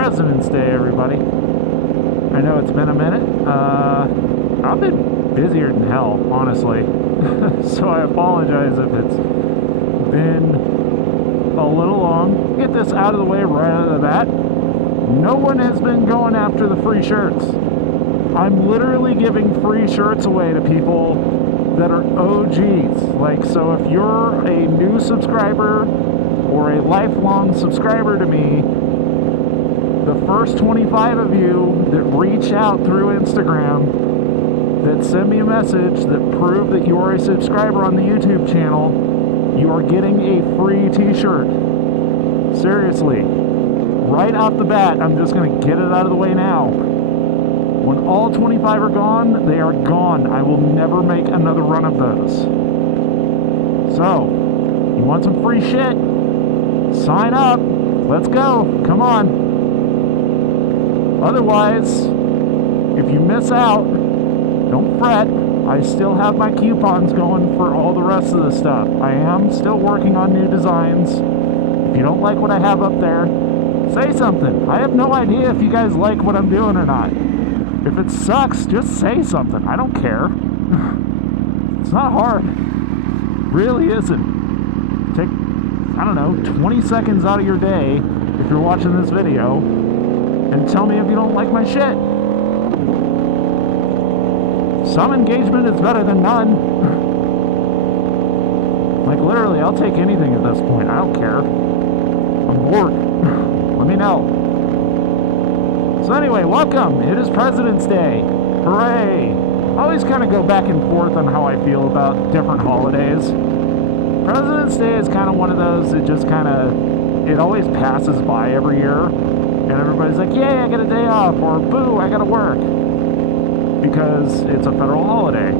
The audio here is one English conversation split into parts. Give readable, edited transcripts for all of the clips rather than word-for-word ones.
President's Day, everybody. I know it's been a minute. I've been busier than hell, honestly. So I apologize if it's been a little long. Get this out of the way right out of the bat. No one has been going after the free shirts. I'm literally giving free shirts away to people that are OGs. Like, so if you're a new subscriber or a lifelong subscriber to me, the first 25 of you that reach out through Instagram, that send me a message that prove that you are a subscriber on the YouTube channel, you are getting a free t-shirt. Seriously. Right off the bat, I'm just going to get it out of the way now. When all 25 are gone, they are gone. I will never make another run of those. So, you want some free shit? Sign up. Let's go. Come on. Otherwise, if you miss out, don't fret. I still have my coupons going for all the rest of the stuff. I am still working on new designs. If you don't like what I have up there, say something. I have no idea if you guys like what I'm doing or not. If it sucks, just say something. I don't care. It's not hard. Really isn't. Take, I don't know, 20 seconds out of your day, if you're watching this video, and tell me if you don't like my shit. Some engagement is better than none. Like, literally, I'll take anything at this point. I don't care. I'm bored. Let me know. So anyway, welcome. It is President's Day. Hooray. I always kind of go back and forth on how I feel about different holidays. President's Day is kind of one of those that just kind of, it always passes by every year. And everybody's like, yay, I get a day off. Or boo, I gotta work. Because it's a federal holiday.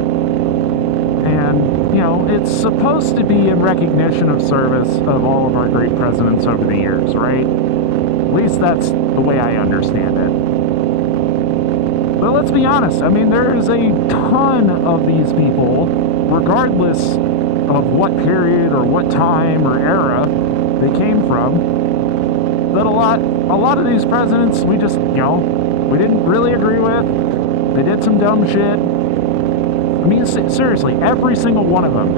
And, you know, it's supposed to be in recognition of service of all of our great presidents over the years, right? At least that's the way I understand it. But let's be honest, I mean, there's a ton of these people, regardless of what period or what time or era they came from, that a lot of these presidents, we just, you know, we didn't really agree with. They did some dumb shit. I mean, seriously, every single one of them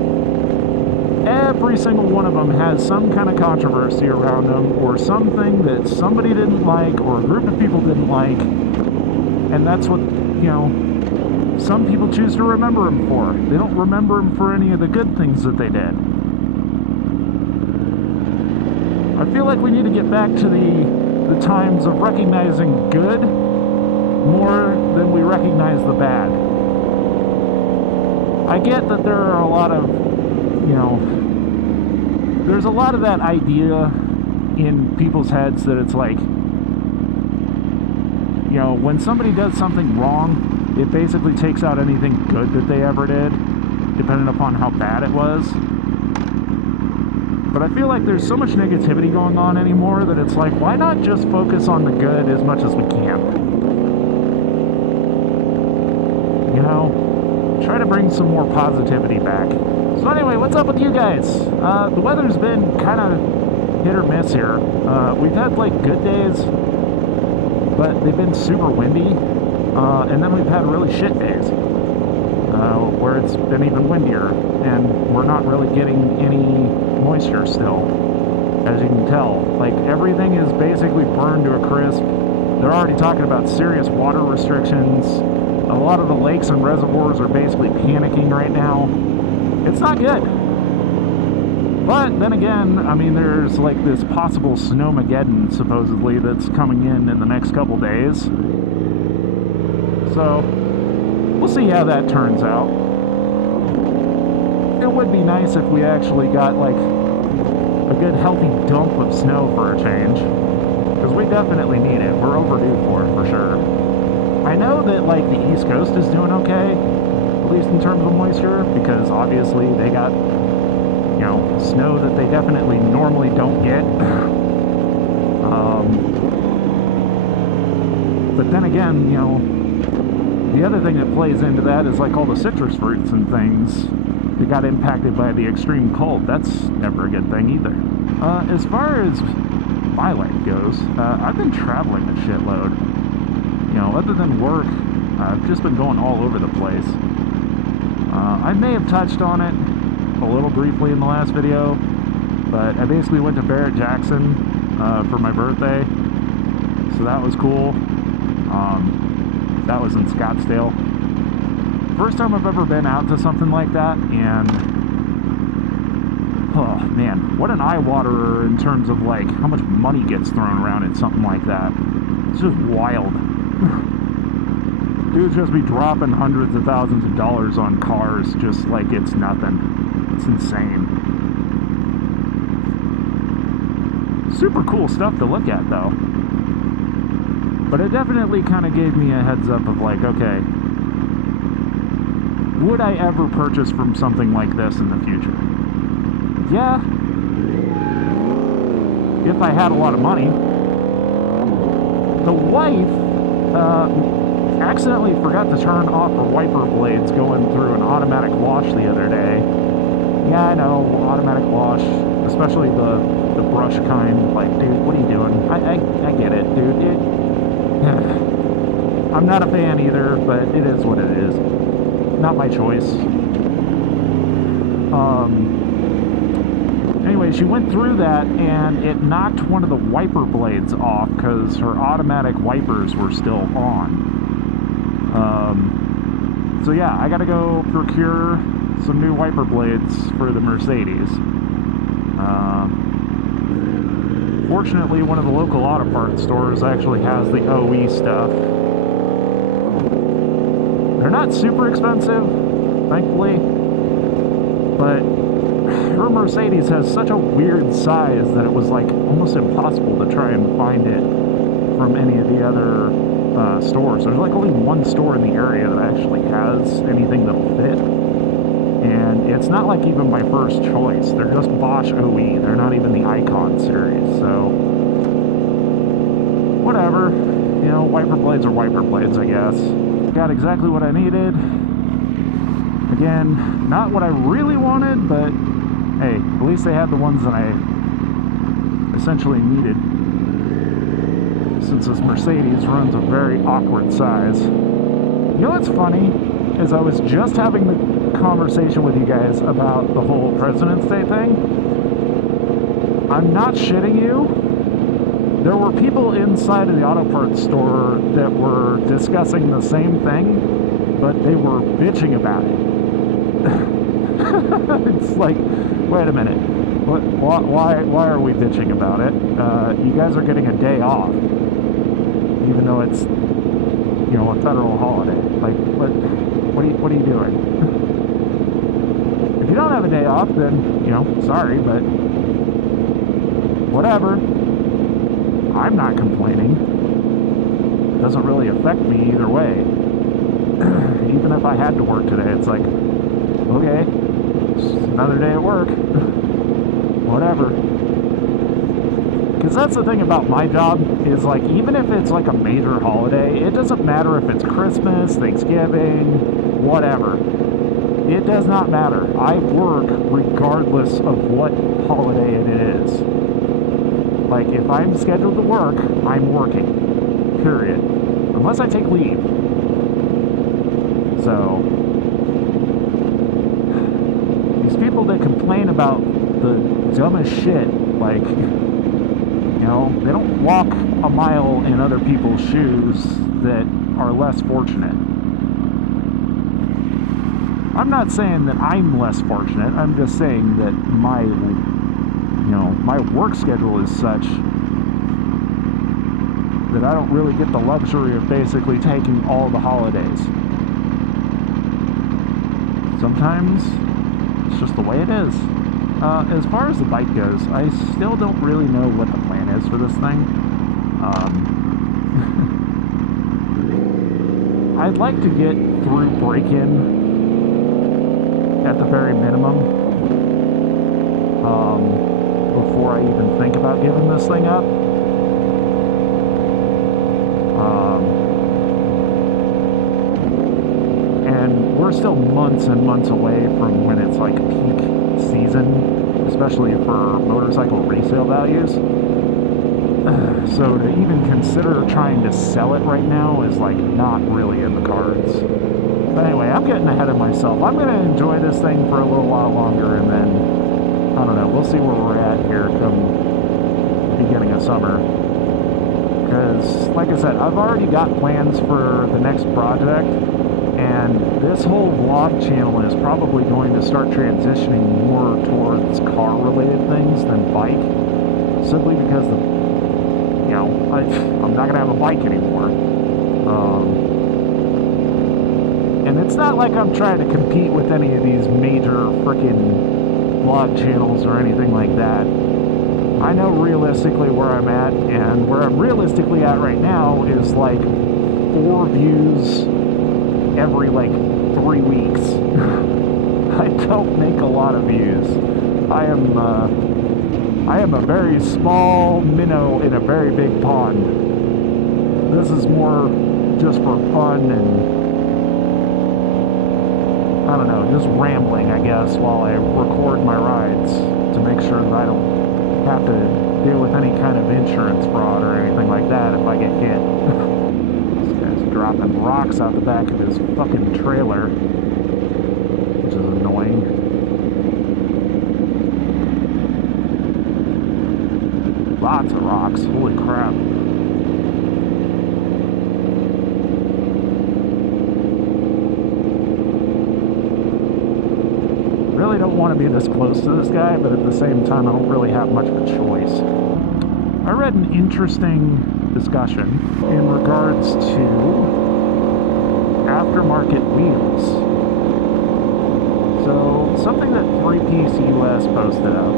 has some kind of controversy around them, or something that somebody didn't like, or a group of people didn't like, and that's what, you know, some people choose to remember them for. They don't remember them for any of the good things that they did. I feel like we need to get back to the times of recognizing good more than we recognize the bad. I get that there are a lot of, you know, there's a lot of that idea in people's heads that it's like, you know, when somebody does something wrong, it basically takes out anything good that they ever did, depending upon how bad it was. But I feel like there's so much negativity going on anymore that it's like, why not just focus on the good as much as we can? You know? Try to bring some more positivity back. So anyway, what's up with you guys? The weather's been kind of hit or miss here. We've had like good days, but they've been super windy. And then we've had really shit days, where it's been even windier, and we're not really getting any moisture still, as you can tell. Like, everything is basically burned to a crisp. They're already talking about serious water restrictions. A lot of the lakes and reservoirs are basically panicking right now. It's not good. But then again, I mean, there's like this possible snowmageddon, supposedly, that's coming in the next couple days. So, we'll see how that turns out. It would be nice if we actually got like a good healthy dump of snow for a change. Because we definitely need it. We're overdue for it, for sure. I know that like the East Coast is doing okay, at least in terms of moisture, because obviously they got, you know, snow that they definitely normally don't get. But then again, you know, the other thing that plays into that is like all the citrus fruits and things that got impacted by the extreme cold. That's never a good thing either. As far as my life goes, I've been traveling a shitload. You know, other than work, I've just been going all over the place. I may have touched on it a little briefly in the last video, but I basically went to Barrett-Jackson for my birthday, so that was cool. That was in Scottsdale. First time I've ever been out to something like that, and oh man, what an eye-waterer in terms of like how much money gets thrown around in something like that. It's just wild. Dudes just be dropping hundreds of thousands of dollars on cars just like it's nothing. It's insane. Super cool stuff to look at though. But it definitely kind of gave me a heads up of like, okay, would I ever purchase from something like this in the future? Yeah. If I had a lot of money. The wife, accidentally forgot to turn off her wiper blades going through an automatic wash the other day. Yeah, I know, automatic wash, especially the brush kind. Like, dude, what are you doing? I get it, dude. I'm not a fan either, but it is what it is. Not my choice. Anyway, she went through that and it knocked one of the wiper blades off because her automatic wipers were still on. So yeah, I gotta go procure some new wiper blades for the Mercedes. Fortunately, one of the local auto parts stores actually has the OE stuff. They're not super expensive, thankfully, but her Mercedes has such a weird size that it was like almost impossible to try and find it from any of the other stores. There's like only one store in the area that actually has anything that'll fit, and it's not like even my first choice. They're just Bosch OE. They're not even the Icon series, so whatever. You know, wiper blades are wiper blades, I guess. Got exactly what I needed. Again, not what I really wanted, but hey, at least they had the ones that I essentially needed. Since this Mercedes runs a very awkward size. You know what's funny? Is I was just having the conversation with you guys about the whole President's Day thing. I'm not shitting you. There were people inside of the auto parts store that were discussing the same thing, but they were bitching about it. It's like, wait a minute. Why are we bitching about it? You guys are getting a day off, even though it's, you know, a federal holiday. Like, what are you doing? If you don't have a day off, then, you know, sorry, but whatever. I'm not complaining. It doesn't really affect me either way. Even if I had to work today, it's like, okay, it's another day at work. Whatever. Because that's the thing about my job, is like, even if it's like a major holiday, it doesn't matter if it's Christmas, Thanksgiving, whatever. It does not matter. I work regardless of what holiday it is. Like, if I'm scheduled to work, I'm working. Period. Unless I take leave. So, these people that complain about the dumbest shit, like, you know, they don't walk a mile in other people's shoes that are less fortunate. I'm not saying that I'm less fortunate. I'm just saying that my work schedule is such that I don't really get the luxury of basically taking all the holidays. Sometimes it's just the way it is. As far as the bike goes, I still don't really know what the plan is for this thing. I'd like to get through break-in at the very minimum before I even think about giving this thing up. And we're still months and months away from when it's like peak season, especially for motorcycle resale values. So to even consider trying to sell it right now is like not really in the cards. But anyway, I'm getting ahead of myself. I'm going to enjoy this thing for a little while longer, and then, I don't know, we'll see where we're at here come beginning of summer. Because, like I said, I've already got plans for the next project, and this whole vlog channel is probably going to start transitioning more towards car-related things than bike, simply because I'm not going to have a bike anymore. And it's not like I'm trying to compete with any of these major frickin' vlog channels or anything like that. I know realistically where I'm at, and where I'm realistically at right now is like 4 views every like 3 weeks. I don't make a lot of views. I am a very small minnow in a very big pond. This is more just for fun and, I don't know, just rambling, I guess, while I record my rides to make sure that I don't have to deal with any kind of insurance fraud or anything like that if I get hit. This guy's dropping rocks out the back of his fucking trailer, which is annoying. Lots of rocks, holy crap. Really don't want to be this close to this guy, but at the same time I don't really have much of a choice. I read an interesting discussion in regards to aftermarket wheels. So something that 3Piece US posted up,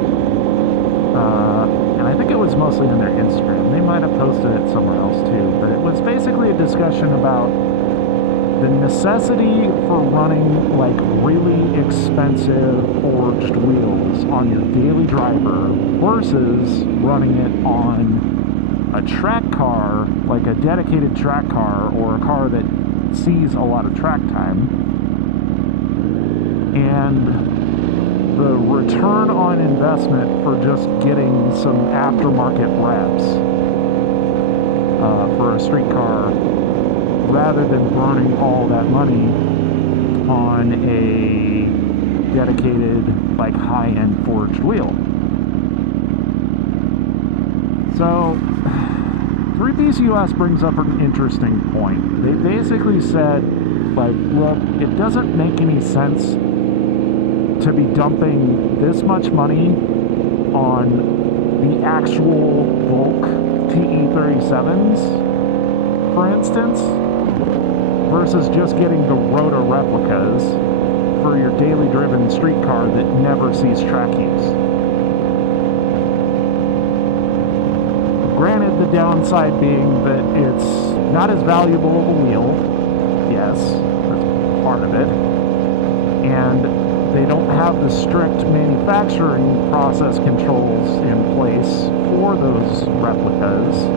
and I think it was mostly on their Instagram. They might have posted it somewhere else too, but it was basically a discussion about the necessity for running like really expensive forged wheels on your daily driver versus running it on a track car, like a dedicated track car or a car that sees a lot of track time, and the return on investment for just getting some aftermarket reps for a street car, rather than burning all that money on a dedicated, like, high-end forged wheel. So 3Piece US brings up an interesting point. They basically said, like, look, it doesn't make any sense to be dumping this much money on the actual bulk TE37s, for instance, versus just getting the Rota replicas for your daily driven street car that never sees track use. Granted, the downside being that it's not as valuable of a wheel. Yes, that's part of it. And they don't have the strict manufacturing process controls in place for those replicas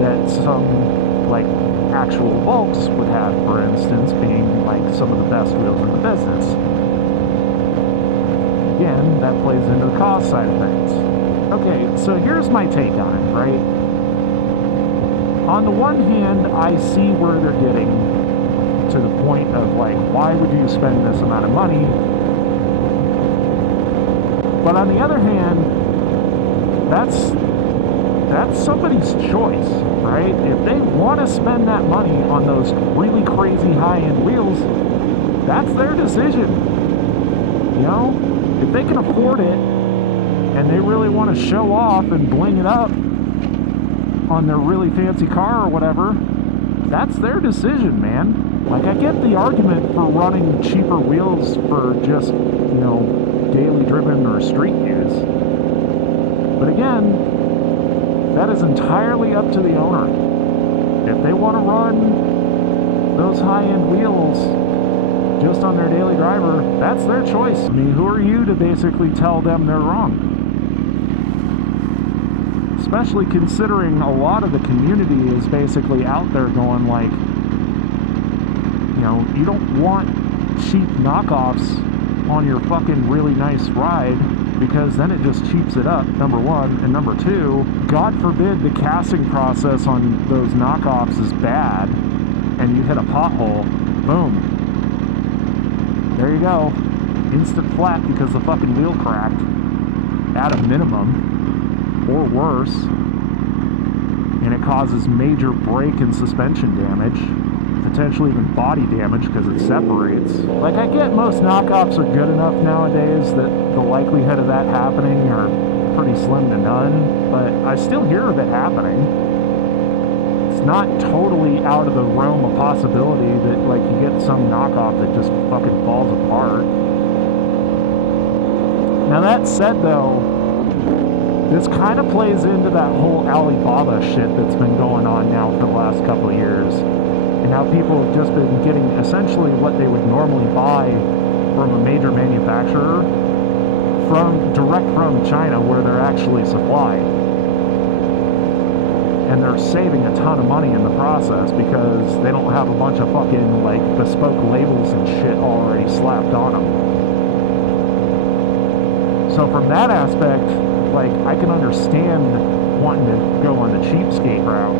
that some, like, actual bulks would have, for instance, being like some of the best wheels in the business. Again, that plays into the cost side of things. Okay, so here's my take on it, right? On the one hand, I see where they're getting to the point of, like, why would you spend this amount of money? But on the other hand, that's somebody's choice, right? If they want to spend that money on those really crazy high-end wheels, that's their decision. You know, if they can afford it and they really want to show off and bling it up on their really fancy car or whatever, that's their decision, man. Like, I get the argument for running cheaper wheels for just, you know, daily driven or street use. But again, that is entirely up to the owner. If they want to run those high-end wheels just on their daily driver, that's their choice. I mean, who are you to basically tell them they're wrong? Especially considering a lot of the community is basically out there going like, you know, you don't want cheap knockoffs on your fucking really nice ride. because then it just cheaps it up, number one. And number two, God forbid the casting process on those knockoffs is bad and you hit a pothole, boom. There you go. Instant flat because the fucking wheel cracked at a minimum, or worse. And it causes major brake and suspension damage, potentially even body damage because it separates. Like, I get most knockoffs are good enough nowadays that the likelihood of that happening are pretty slim to none, but I still hear of it happening. It's not totally out of the realm of possibility that, like, you get some knockoff that just fucking falls apart. Now, that said, though, this kind of plays into that whole Alibaba shit that's been going on now for the last couple of years. And how people have just been getting essentially what they would normally buy from a major manufacturer direct from China, where they're actually supplied. And they're saving a ton of money in the process because they don't have a bunch of fucking, like, bespoke labels and shit already slapped on them. So from that aspect, like, I can understand wanting to go on the cheapskate route,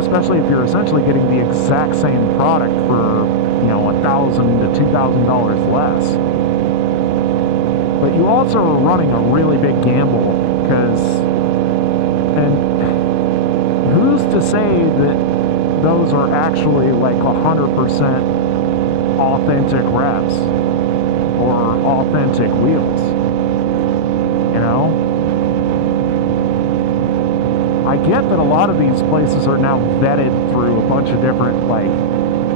especially if you're essentially getting the exact same product for, you know, $1,000 to $2,000 less. But you also are running a really big gamble because, and who's to say that those are actually like 100% authentic reps or authentic wheels, you know? I get that a lot of these places are now vetted through a bunch of different, like,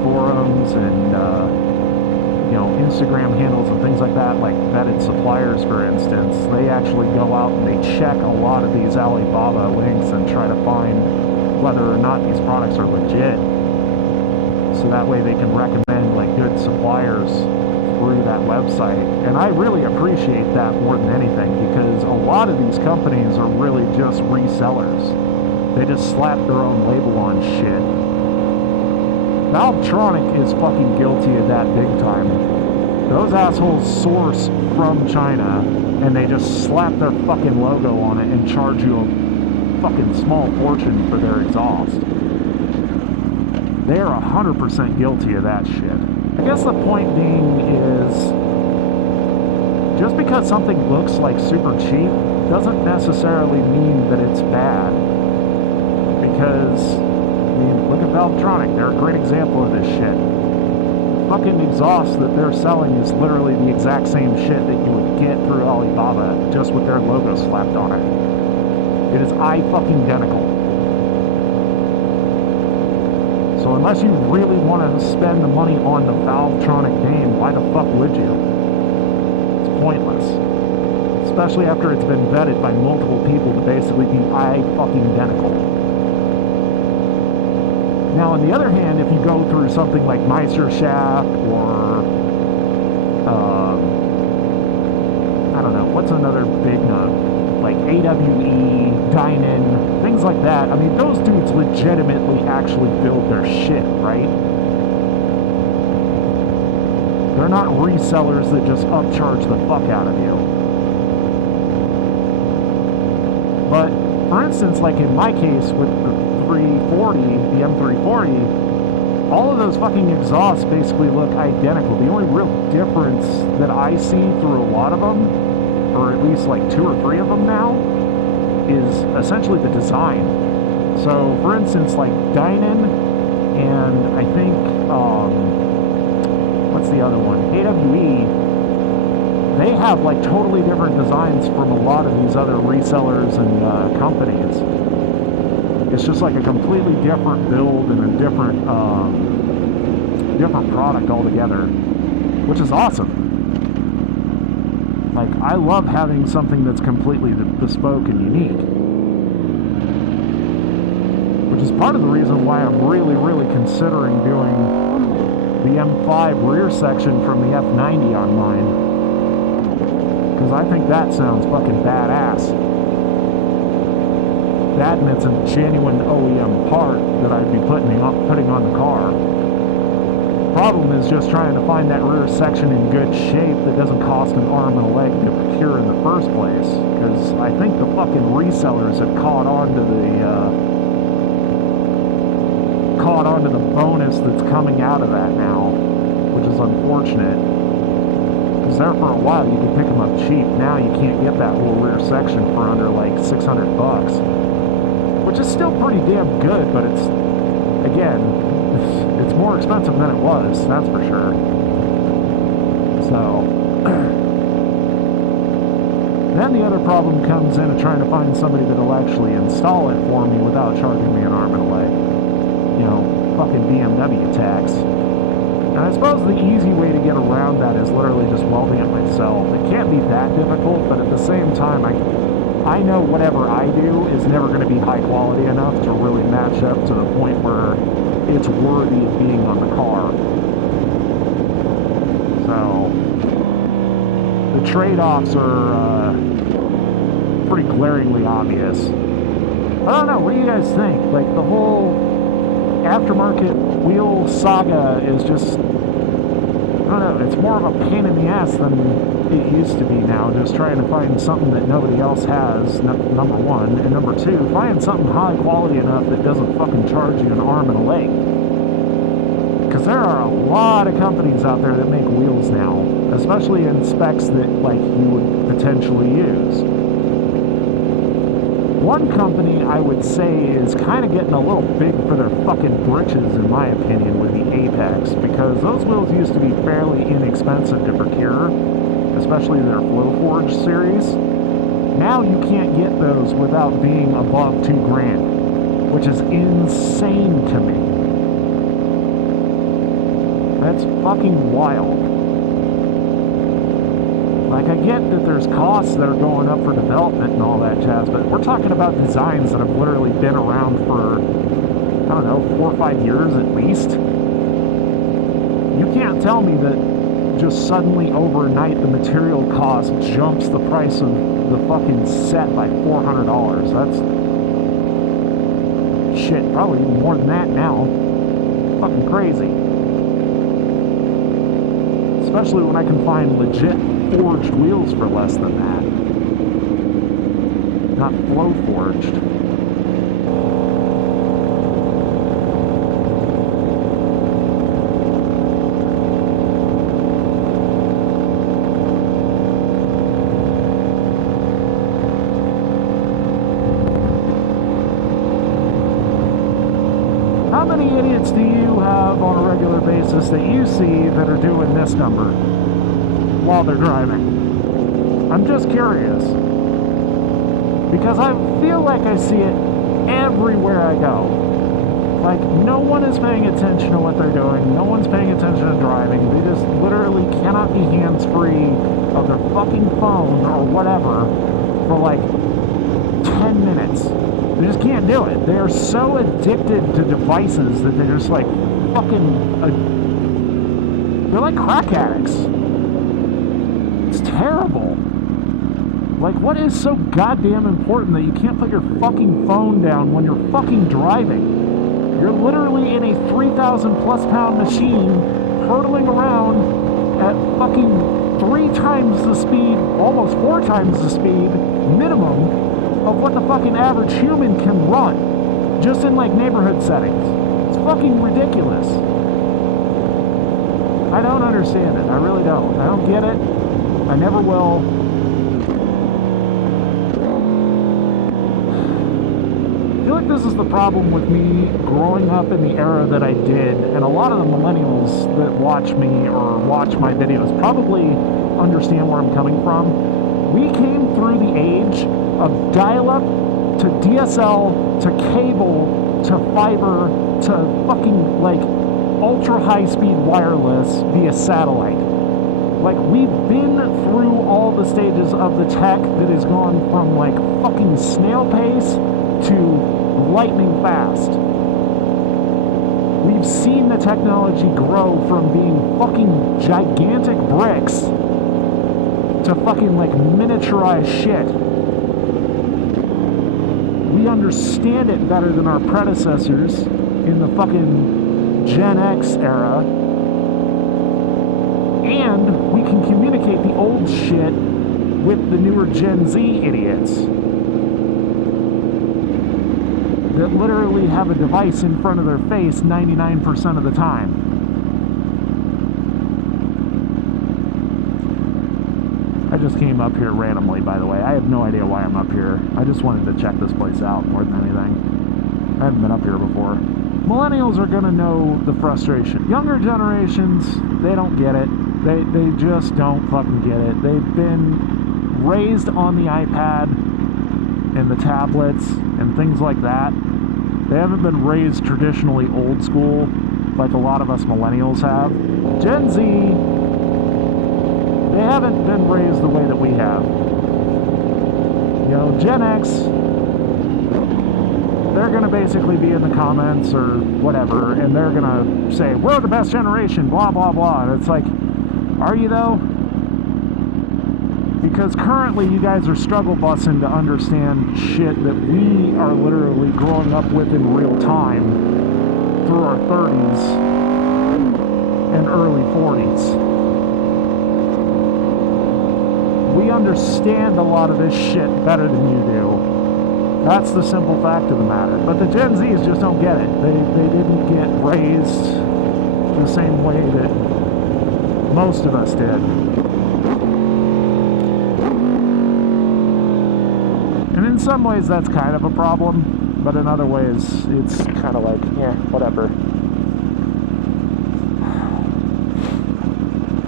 forums and, you know, Instagram handles and things like that, like vetted suppliers, for instance. They actually go out and they check a lot of these Alibaba links and try to find whether or not these products are legit. So that way they can recommend, like, good suppliers through that website. And I really appreciate that more than anything because a lot of these companies are really just resellers. They just slap their own label on shit. Valvetronic is fucking guilty of that big time. Those assholes source from China and they just slap their fucking logo on it and charge you a fucking small fortune for their exhaust. They are 100% guilty of that shit. I guess the point being is, just because something looks like super cheap doesn't necessarily mean that it's bad. Because, I mean, look at Valvetronic. They're a great example of this shit. The fucking exhaust that they're selling is literally the exact same shit that you would get through Alibaba, just with their logo slapped on it. It is eye-fucking-identical. So unless you really want to spend the money on the Valvetronic name, why the fuck would you? It's pointless. Especially after it's been vetted by multiple people to basically be eye-fucking-identical. Now, on the other hand, if you go through something like Meisterschaft or, I don't know, what's another big like AWE, Dynan, things like that. I mean, those dudes legitimately actually build their shit, right? They're not resellers that just upcharge the fuck out of you. But, for instance, like in my case with the 340, the M340, all of those fucking exhausts basically look identical. The only real difference that I see through a lot of them, or at least like 2 or 3 of them now, is essentially the design. So, for instance, like Dynan and I think, what's the other one? AWE, they have like totally different designs from a lot of these other resellers and companies. It's just like a completely different build and a different different product altogether, which is awesome. Like, I love having something that's completely bespoke and unique, which is part of the reason why I'm really, really considering doing the M5 rear section from the F90 on mine, because I think that sounds fucking badass. That, and it's a genuine OEM part that I'd be putting on the car. problem is just trying to find that rear section in good shape that doesn't cost an arm and a leg to procure in the first place. Because I think the fucking resellers have caught on to the bonus that's coming out of that now, which is unfortunate. Because there for a while you could pick them up cheap. Now you can't get that whole rear section for under like $600, which is still pretty damn good, but it's, again, it's more expensive than it was, that's for sure. So, then the other problem comes in of trying to find somebody that'll actually install it for me without charging me an arm and a leg. You know, fucking BMW tax. And I suppose the easy way to get around that is literally just welding it myself. It can't be that difficult, but at the same time, I know whatever I do is never going to be high quality enough to really match up to the point where it's worthy of being on the car. So, the trade-offs are pretty glaringly obvious. I don't know, what do you guys think? Like, the whole aftermarket wheel saga is just, I don't know, it's more of a pain in the ass than it used to be now, just trying to find something that nobody else has, number one, and number two, find something high quality enough that doesn't fucking charge you an arm and a leg. Because there are a lot of companies out there that make wheels now, especially in specs that, like, you would potentially use. One company I would say is kind of getting a little big for their fucking britches, in my opinion, would be Apex, because those wheels used to be fairly inexpensive to procure, especially their Flowforge series. Now you can't get those without being above $2,000, which is insane to me. That's fucking wild. Like, I get that there's costs that are going up for development and all that jazz, but we're talking about designs that have literally been around for, I don't know, 4 or 5 years at least. You can't tell me that just suddenly overnight the material cost jumps the price of the fucking set by $400. That's shit, probably even more than that now. Fucking crazy. Especially when I can find legit forged wheels for less than that. Not flow forged. How many idiots do you have on a regular basis that you see that are doing this number while they're driving? I'm just curious. Because I feel like I see it everywhere I go. Like, no one is paying attention to what they're doing. No one's paying attention to driving. They just literally cannot be hands-free of their fucking phone or whatever for like 10 minutes. They just can't do it. They are so addicted to devices that they're just like fucking... they're like crack addicts. It's terrible. Like, what is so goddamn important that you can't put your fucking phone down when you're fucking driving? You're literally in a 3,000 plus pound machine hurtling around at fucking 3 times the speed, almost 4 times the speed minimum of what the fucking average human can run, just in like neighborhood settings. It's fucking ridiculous. I don't understand it. I really don't. I don't get it. I never will. I feel like this is the problem with me growing up in the era that I did, and a lot of the millennials that watch me or watch my videos probably understand where I'm coming from. We came through the age of dial-up to DSL to cable to fiber to fucking like ultra high-speed wireless via satellite. Like, we've been through all the stages of the tech that has gone from like fucking snail pace to lightning fast. We've seen the technology grow from being fucking gigantic bricks to fucking like miniaturized shit. We understand it better than our predecessors in the fucking Gen X era. And we can communicate the old shit with the newer Gen Z idiots that literally have a device in front of their face 99% of the time. I just came up here randomly, by the way. I have no idea why I'm up here. I just wanted to check this place out more than anything. I haven't been up here before. Millennials are going to know the frustration. Younger generations, they don't get it. They just don't fucking get it. They've been raised on the iPad and the tablets and things like that. They haven't been raised traditionally old school like a lot of us millennials have. Gen Z, they haven't been raised the way that we have. You know, Gen X, they're going to basically be in the comments or whatever, and they're going to say, we're the best generation, blah, blah, blah. And it's like, are you though? Because currently you guys are struggle bussing to understand shit that we are literally growing up with in real time through our 30s and early 40s. We understand a lot of this shit better than you do. That's the simple fact of the matter. But the Gen Zs just don't get it. They didn't get raised the same way that most of us did. And in some ways that's kind of a problem, but in other ways it's kind of like, yeah, whatever.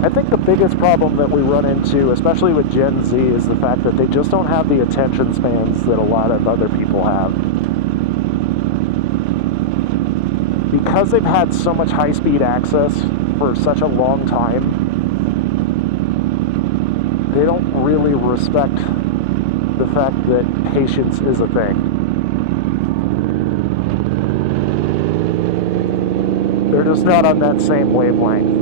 I think the biggest problem that we run into, especially with Gen Z, is the fact that they just don't have the attention spans that a lot of other people have. Because they've had so much high-speed access for such a long time, they don't really respect the fact that patience is a thing. They're just not on that same wavelength.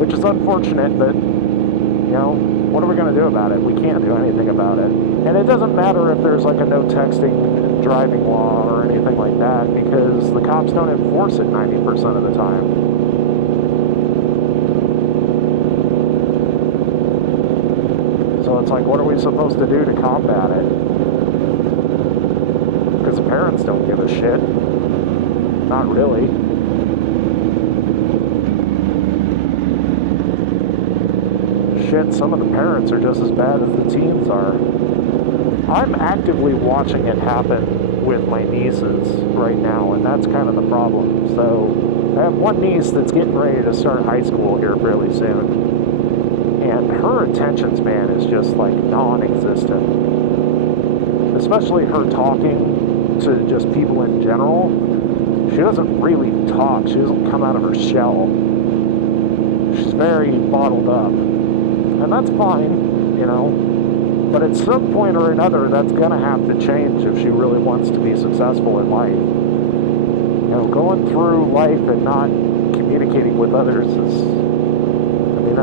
Which is unfortunate, but, you know, what are we going to do about it? We can't do anything about it. And it doesn't matter if there's like a no texting driving law or anything like that, because the cops don't enforce it 90% of the time. So it's like, what are we supposed to do to combat it? Because the parents don't give a shit. Not really. Shit, some of the parents are just as bad as the teens are. I'm actively watching it happen with my nieces right now, and that's kind of the problem. So I have one niece that's getting ready to start high school here fairly soon, and her attention span is just like non-existent. Especially her talking to just people in general. She doesn't really talk. She doesn't come out of her shell. She's very bottled up. And that's fine, you know, but at some point or another, that's going to have to change if she really wants to be successful in life. You know, going through life and not communicating with others is, I mean,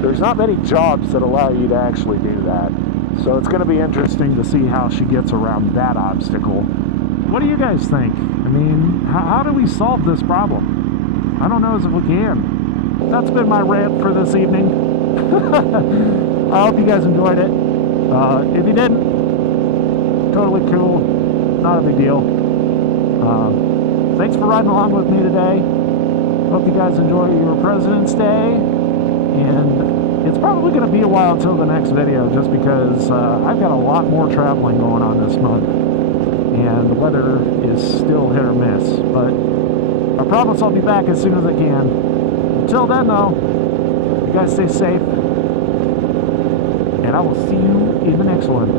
there's not many jobs that allow you to actually do that. So it's going to be interesting to see how she gets around that obstacle. What do you guys think? I mean, how do we solve this problem? I don't know as if we can. That's been my rant for this evening. I hope you guys enjoyed it. If you didn't, totally cool. Not a big deal. Thanks for riding along with me today. Hope you guys enjoy your President's Day. And it's probably going to be a while till the next video, just because I've got a lot more traveling going on this month. And the weather is still hit or miss. But I promise I'll be back as soon as I can. Until then, though, you guys stay safe, and I will see you in the next one.